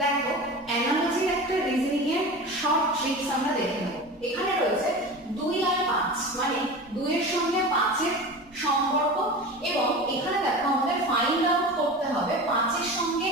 দেখো অ্যানালজির একটা রিজনিং এর শর্ট ট্রিক্স আমরা দেখে নেব। এখানে রয়েছে 2 আর 5, মানে 2 এর সঙ্গে 5 এর সম্পর্ক, এবং এখানে দেখো আমাদের ফাইন্ড আউট করতে হবে 5 এর সঙ্গে